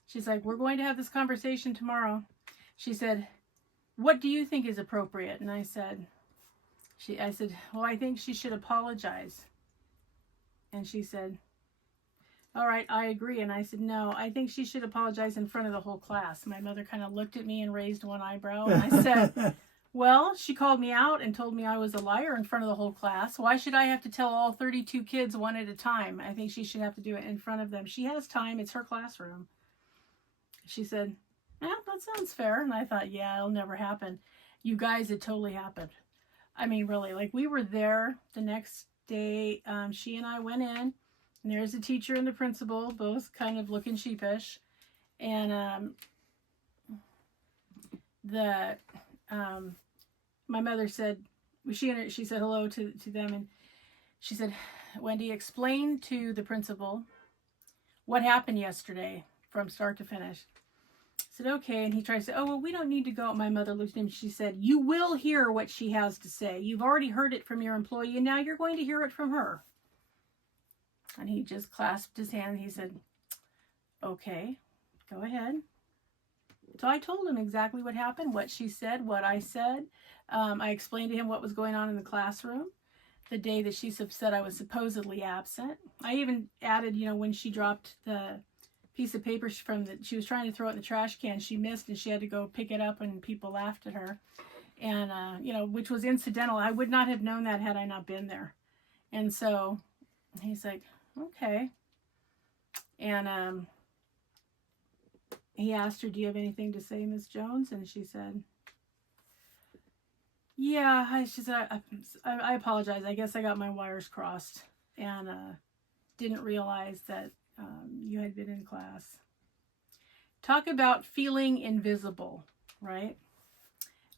She's like, we're going to have this conversation tomorrow. She said, what do you think is appropriate? And I said, well, I think she should apologize. And she said, all right, I agree. And I said, no, I think she should apologize in front of the whole class. My mother kind of looked at me and raised one eyebrow. And I said, well, she called me out and told me I was a liar in front of the whole class. Why should I have to tell all 32 kids one at a time? I think she should have to do it in front of them. She has time. It's her classroom. She said, yeah, that sounds fair. And I thought, yeah, it'll never happen. You guys, it totally happened. I mean, really, like we were there the next day. She and I went in, and there's the teacher and the principal, both kind of looking sheepish. And my mother said, she said hello to them, and she said, Wendy, explain to the principal what happened yesterday from start to finish. I said, okay. And he tried to say, oh, well, we don't need to go. My mother looked at him. She said, you will hear what she has to say. You've already heard it from your employee, and now you're going to hear it from her. And he just clasped his hand. And he said, okay, go ahead. So I told him exactly what happened, what she said, what I said. I explained to him what was going on in the classroom the day that she said I was supposedly absent. I even added, you know, when she dropped the piece of paper she was trying to throw it in the trash can, she missed and she had to go pick it up, and people laughed at her. And, you know, which was incidental. I would not have known that had I not been there. And so he's like, okay. And he asked her, do you have anything to say, Miss Jones? And she said, yeah. She said, I apologize. I guess I got my wires crossed and didn't realize that you had been in class. Talk about feeling invisible, right?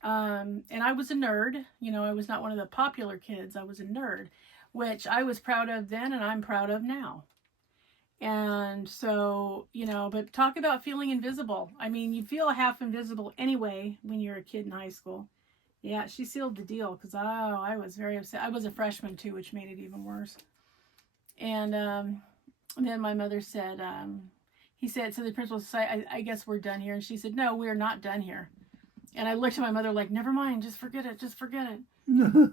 And I was a nerd. You know, I was not one of the popular kids. I was a nerd, which I was proud of then and I'm proud of now. And so, you know, but talk about feeling invisible. I mean, you feel half invisible anyway when you're a kid in high school. Yeah, she sealed the deal because, oh, I was very upset. I was a freshman too, which made it even worse. And then my mother said, he said, so the principal said, I guess we're done here. And she said, no, we're not done here. And I looked at my mother like, never mind, just forget it, just forget it.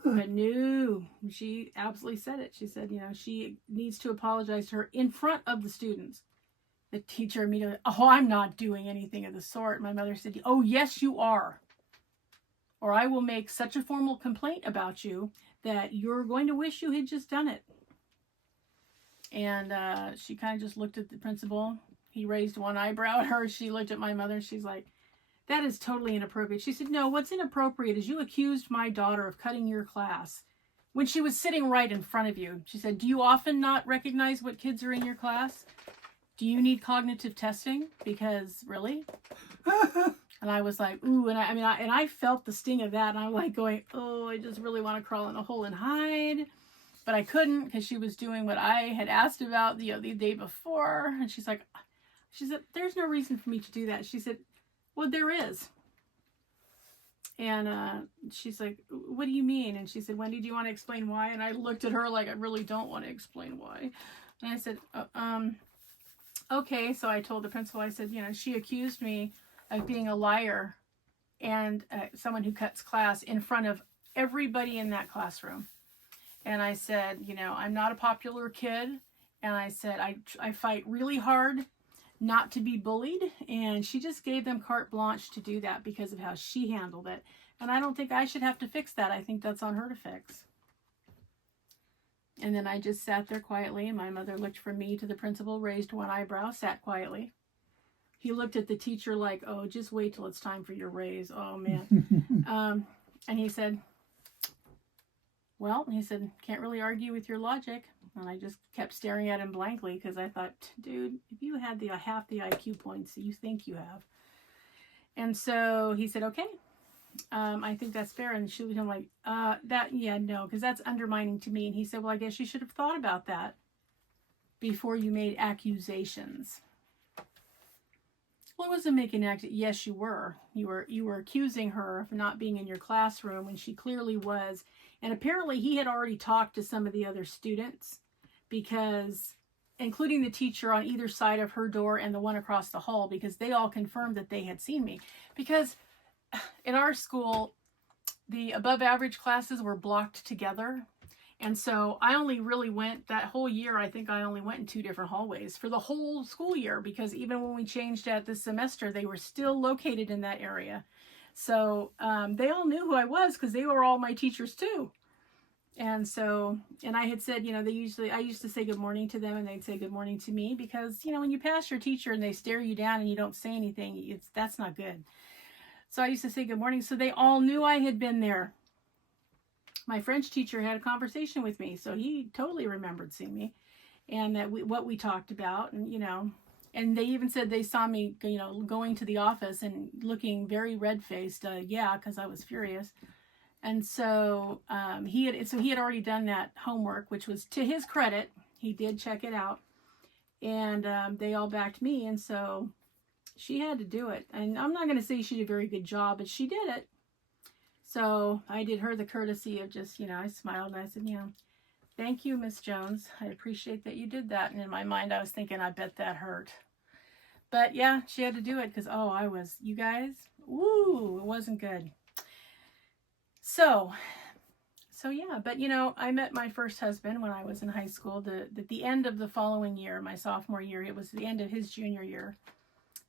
But no, she absolutely said it. She said, she needs to apologize to her in front of the students. The teacher immediately, oh, I'm not doing anything of the sort. My mother said, oh, yes, you are. Or I will make such a formal complaint about you that you're going to wish you had just done it. And she kind of just looked at the principal. He raised one eyebrow at her. She looked at my mother. She's like, that is totally inappropriate. She said, no, what's inappropriate is you accused my daughter of cutting your class when she was sitting right in front of you. She said, do you often not recognize what kids are in your class? Do you need cognitive testing? Because really? And I was like, ooh, and I felt the sting of that. And I'm like going, oh, I just really want to crawl in a hole and hide. But I couldn't because she was doing what I had asked about the day before. And she said, there's no reason for me to do that. She said, well, there is. And she's like, what do you mean? And she said, Wendy, do you want to explain why? And I looked at her like, I really don't want to explain why. And I said, okay. So I told the principal, I said, she accused me of being a liar and someone who cuts class in front of everybody in that classroom. And I said, I'm not a popular kid. And I said, I fight really hard not to be bullied. And she just gave them carte blanche to do that because of how she handled it. And I don't think I should have to fix that. I think that's on her to fix. And then I just sat there quietly. And my mother looked from me to the principal, raised one eyebrow, sat quietly. He looked at the teacher like, oh, just wait till it's time for your raise. Oh, man. And he said, well, he said, can't really argue with your logic. And I just kept staring at him blankly because I thought, dude, if you had half the IQ points that you think you have. And so he said, okay, I think that's fair. And she was like, no, because that's undermining to me. And he said, well, I guess you should have thought about that before you made accusations. Well, I wasn't making yes, you were. You were accusing her of not being in your classroom when she clearly was. And apparently he had already talked to some of the other students because, including the teacher on either side of her door and the one across the hall, because they all confirmed that they had seen me. Because in our school, the above average classes were blocked together. And so I only really went that whole year. I think I only went in 2 different hallways for the whole school year, because even when we changed at this semester, they were still located in that area. So they all knew who I was because they were all my teachers too. And so, and I had said, I used to say good morning to them and they'd say good morning to me because, when you pass your teacher and they stare you down and you don't say anything, that's not good. So I used to say good morning. So they all knew I had been there. My French teacher had a conversation with me, so he totally remembered seeing me and that what we talked about. And, and they even said they saw me, going to the office and looking very red-faced. Because I was furious. And so he had already done that homework, which was to his credit. He did check it out. And they all backed me. And so she had to do it. And I'm not going to say she did a very good job, but she did it. So I did her the courtesy of just, I smiled and I said, thank you, Miss Jones. I appreciate that you did that. And in my mind, I was thinking, I bet that hurt. But yeah, she had to do it because, you guys, woo, it wasn't good. So yeah, but I met my first husband when I was in high school, at the end of the following year, my sophomore year. It was the end of his junior year.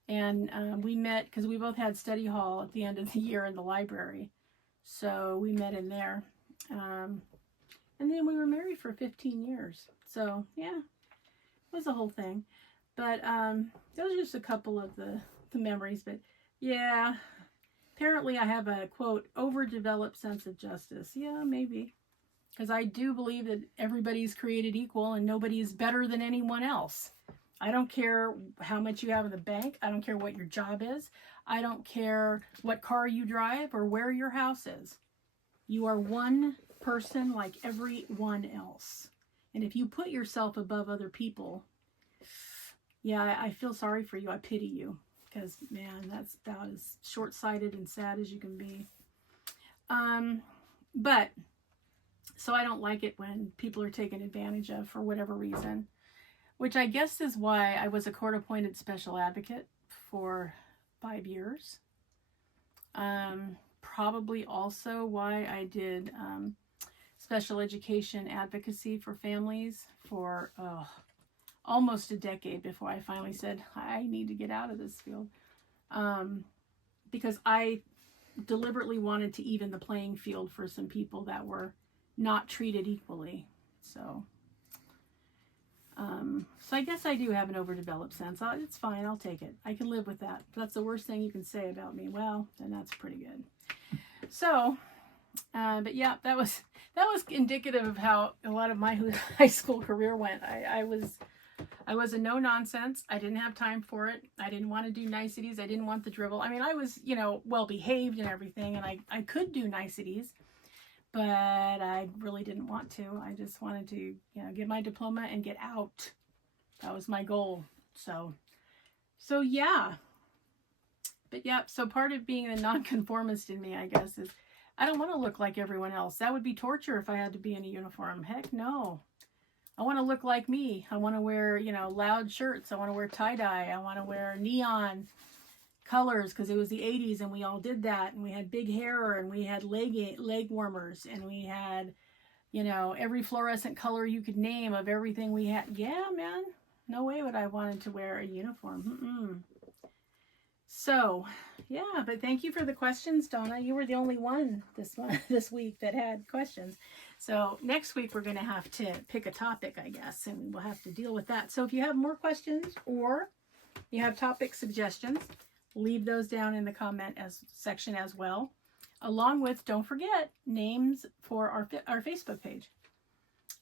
And we met because we both had study hall at the end of the year in the library. So we met in there. And then we were married for 15 years. So yeah, it was a whole thing. But those are just a couple of the memories. But yeah, apparently I have a, quote, overdeveloped sense of justice. Yeah, maybe. Because I do believe that everybody's created equal and nobody is better than anyone else. I don't care how much you have in the bank. I don't care what your job is. I don't care what car you drive or where your house is. You are one person like everyone else. And if you put yourself above other people, yeah, I feel sorry for you. I pity you. Because, man, that's about as short-sighted and sad as you can be. But so I don't like it when people are taken advantage of for whatever reason, which I guess is why I was a court-appointed special advocate for 5 years. Probably also why I did special education advocacy for families for almost a decade before I finally said, I need to get out of this field. Because I deliberately wanted to even the playing field for some people that were not treated equally. So I guess I do have an overdeveloped sense. It's fine. I'll take it. I can live with that. If that's the worst thing you can say about me, well, then that's pretty good. So, but yeah, that was indicative of how a lot of my high school career went. I was a no nonsense. I didn't have time for it. I didn't want to do niceties. I didn't want the dribble. I mean, I was, well behaved and everything, and I could do niceties, but I really didn't want to. I just wanted to, get my diploma and get out. That was my goal. So yeah. But yeah, so part of being a nonconformist in me, I guess, is I don't want to look like everyone else. That would be torture if I had to be in a uniform. Heck no. I want to look like me. I want to wear, loud shirts. I want to wear tie-dye. I want to wear neon colors because it was the 80s and we all did that. And we had big hair and we had leg warmers and we had, every fluorescent color you could name of everything we had. Yeah, man. No way would I wanted to wear a uniform. So, yeah, but thank you for the questions, Donna. You were the only one this week that had questions. So next week we're going to have to pick a topic, I guess, and we'll have to deal with that. So if you have more questions or you have topic suggestions, leave those down in the comment section as well. Along with, don't forget, names for our Facebook page.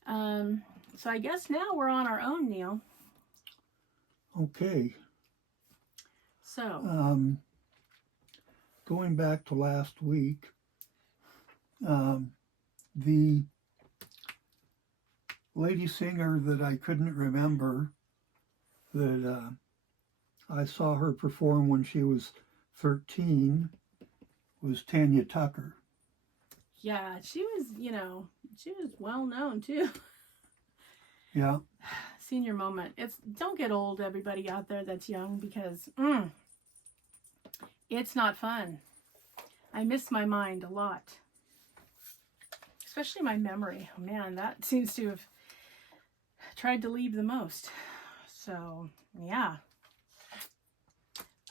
So I guess now we're on our own, Neal. Okay. So, going back to last week, the lady singer that I couldn't remember, that I saw her perform when she was 13, was Tanya Tucker. Yeah, she was, she was well known too. Yeah. Senior moment. Don't get old, everybody out there that's young, because it's not fun. I miss my mind a lot. Especially my memory. Oh, man, that seems to have tried to leave the most. So, yeah.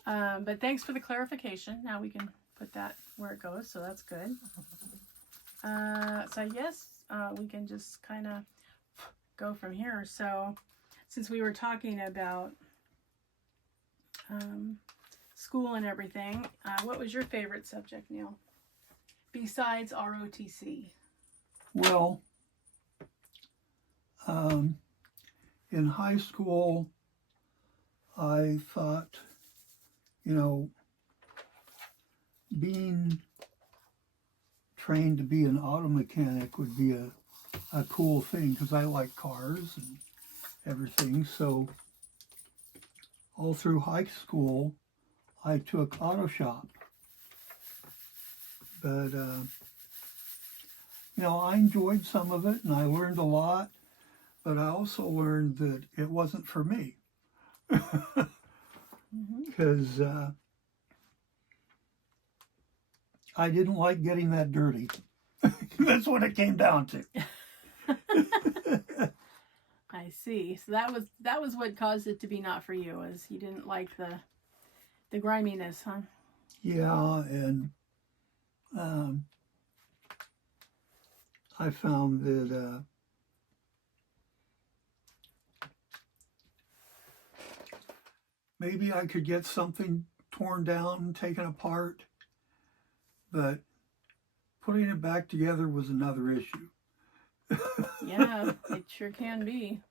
But thanks for the clarification. Now we can put that where it goes, so that's good. So I guess we can just kind of go from here. So, since we were talking about school and everything, what was your favorite subject, Neal? Besides ROTC? Well, in high school, I thought, being trained to be an auto mechanic would be a cool thing because I like cars and everything. So all through high school, I took auto shop. But, I enjoyed some of it and I learned a lot, but I also learned that it wasn't for me. Because I didn't like getting that dirty. That's what it came down to. I see. So that was what caused it to be not for you, is you didn't like the griminess, huh? Yeah, and I found that maybe I could get something torn down and taken apart, but putting it back together was another issue. Yeah, it sure can be.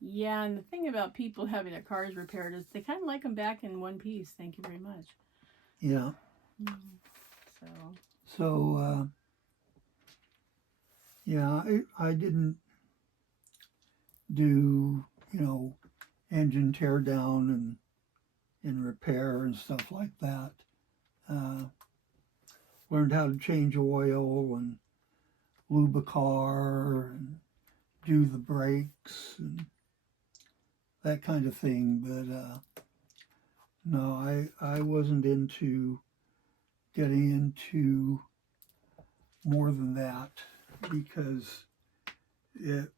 Yeah, and the thing about people having their cars repaired is they kind of like them back in one piece. Thank you very much. Yeah. So, yeah, I didn't do, engine tear down and repair and stuff like that. learned how to change oil and lube a car and do the brakes and that kind of thing. But no, I wasn't into getting into more than that because it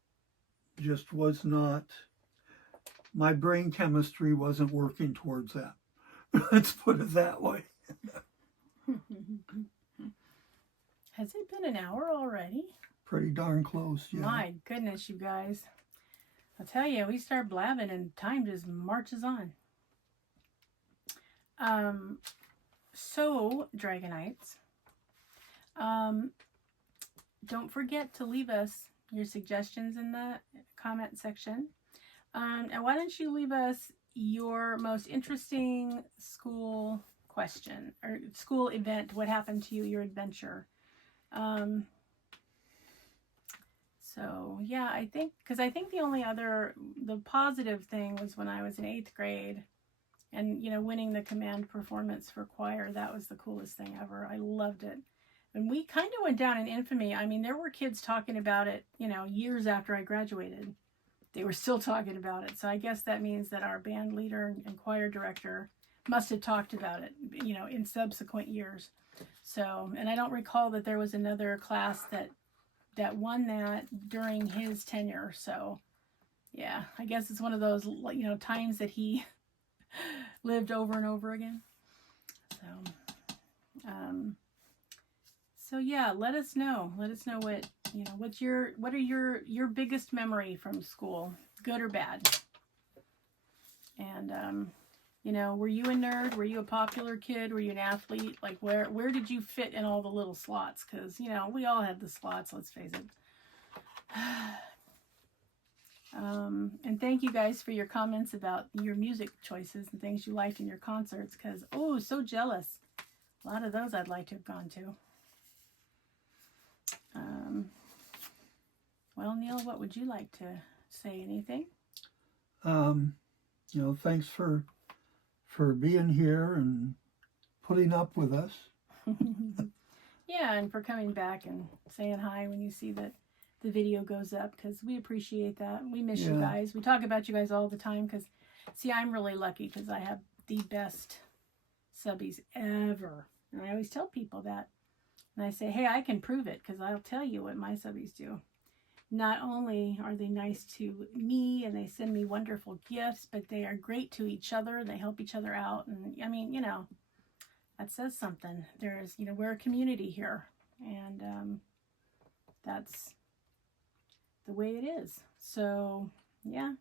just was not, my brain chemistry wasn't working towards that. Let's put it that way. Has it been an hour already? Pretty darn close, yeah. My goodness, you guys. I'll tell you, we start blabbing and time just marches on. So, Dragonites, don't forget to leave us your suggestions in the comment section. And why don't you leave us your most interesting school question or school event, what happened to you, your adventure. So yeah, I think the positive thing was when I was in 8th grade and, you know, winning the command performance for choir. That was the coolest thing ever. I loved it. And we kind of went down in infamy. I mean, there were kids talking about it, you know, years after I graduated. They were still talking about it. So I guess that means that our band leader and choir director must have talked about it, you know, in subsequent years. So, and I don't recall that there was another class that won that during his tenure. So, yeah, I guess it's one of those, you know, times that he lived over and over again. So yeah, let us know. Let us know what, you know, what are your biggest memory from school, good or bad? And, you know, were you a nerd? Were you a popular kid? Were you an athlete? Like, where did you fit in all the little slots? Because, you know, we all had the slots, let's face it. And thank you guys for your comments about your music choices and things you liked in your concerts. Because, oh, so jealous. A lot of those I'd like to have gone to. Well, Neal, what would you like to say? Anything? You know, thanks for being here and putting up with us. Yeah, and for coming back and saying hi when you see that the video goes up, because we appreciate that. We miss you guys. We talk about you guys all the time because, see, I'm really lucky because I have the best subbies ever. And I always tell people that. And I say, hey, I can prove it because I'll tell you what my subbies do. Not only are they nice to me and they send me wonderful gifts, but they are great to each other. They help each other out. And I mean, you know, that says something. There's, you know, we're a community here. And that's the way it is. So, yeah.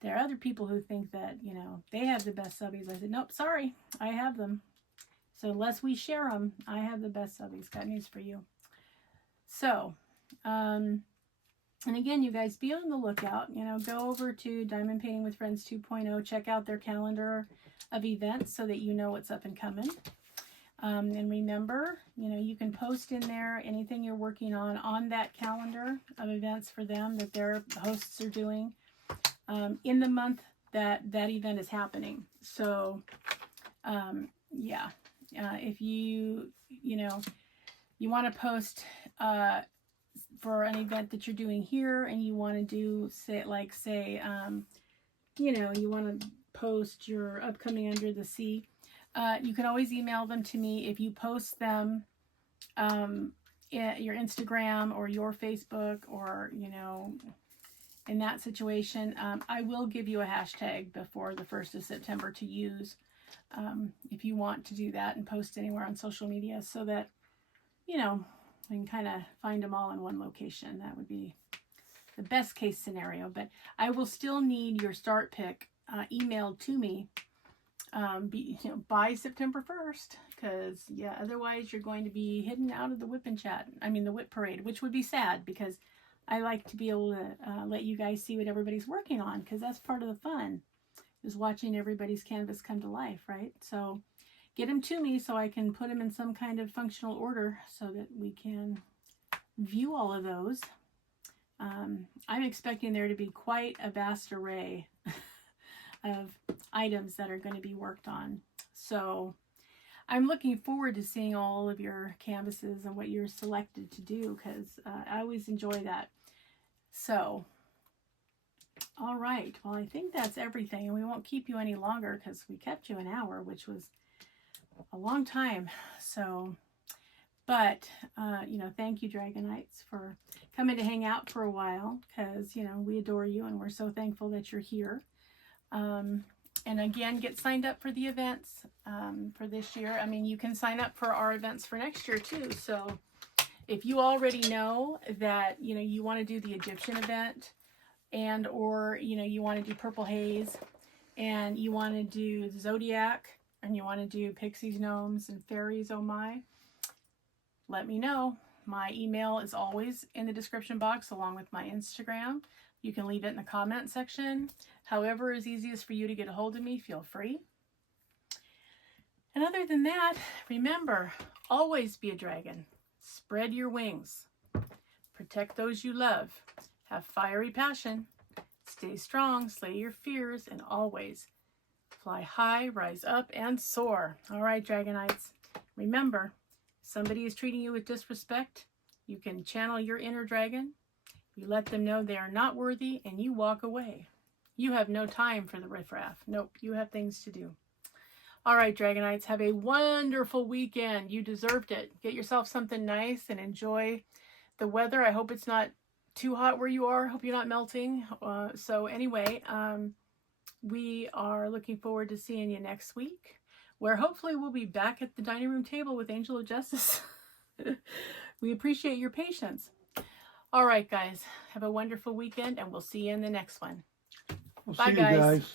There are other people who think that, you know, they have the best subbies. I said, nope, sorry. I have them. So unless we share them, I have the best subbies. Got news for you. So, and again, you guys, be on the lookout. You know, go over to Diamond Painting with Friends 2.0. Check out their calendar of events so that you know what's up and coming. And remember, you know, you can post in there anything you're working on that calendar of events for them that their hosts are doing in the month that event is happening. So, yeah. If you know, you want to post for an event that you're doing here and you want to do, say, you know, you want to post your upcoming Under the Sea, you can always email them to me. If you post them your Instagram or your Facebook or, you know, in that situation, I will give you a hashtag before the 1st of September to use if you want to do that and post anywhere on social media so that, you know, we can kind of find them all in one location. That would be the best case scenario. But I will still need your start pick emailed to me by September 1st. Because, yeah, otherwise you're going to be hidden out of the whip and chat. I mean, the whip parade, which would be sad because I like to be able to let you guys see what everybody's working on because that's part of the fun, is watching everybody's canvas come to life, right? So get them to me so I can put them in some kind of functional order so that we can view all of those. I'm expecting there to be quite a vast array of items that are going to be worked on. So I'm looking forward to seeing all of your canvases and what you're selected to do, because I always enjoy that. So, all right. Well, I think that's everything, and we won't keep you any longer because we kept you an hour, which was a long time. So, but, you know, thank you, Dragonites, for coming to hang out for a while, because, you know, we adore you and we're so thankful that you're here. And again, get signed up for the events for this year. I mean, you can sign up for our events for next year too. So if you already know that, you know, you want to do the Egyptian event, and or, you know, you want to do Purple Haze, and you want to do Zodiac, and you want to do Pixies, Gnomes, and Fairies, oh my, let me know. My email is always in the description box along with my Instagram. You can leave it in the comment section. However is easiest for you to get a hold of me, feel free. And other than that, remember, always be a dragon. Spread your wings. Protect those you love. Have fiery passion. Stay strong, slay your fears, and always fly high, rise up, and soar. All right, Dragonites. Remember, if somebody is treating you with disrespect, you can channel your inner dragon. You let them know they are not worthy, and you walk away. You have no time for the riffraff. Nope, you have things to do. All right, Dragonites, have a wonderful weekend. You deserved it. Get yourself something nice and enjoy the weather. I hope it's not too hot where you are. Hope you're not melting. So anyway, we are looking forward to seeing you next week, where hopefully we'll be back at the dining room table with Angel of Justice. We appreciate your patience. All right, guys, have a wonderful weekend, and we'll see you in the next one. We'll Bye, see you guys.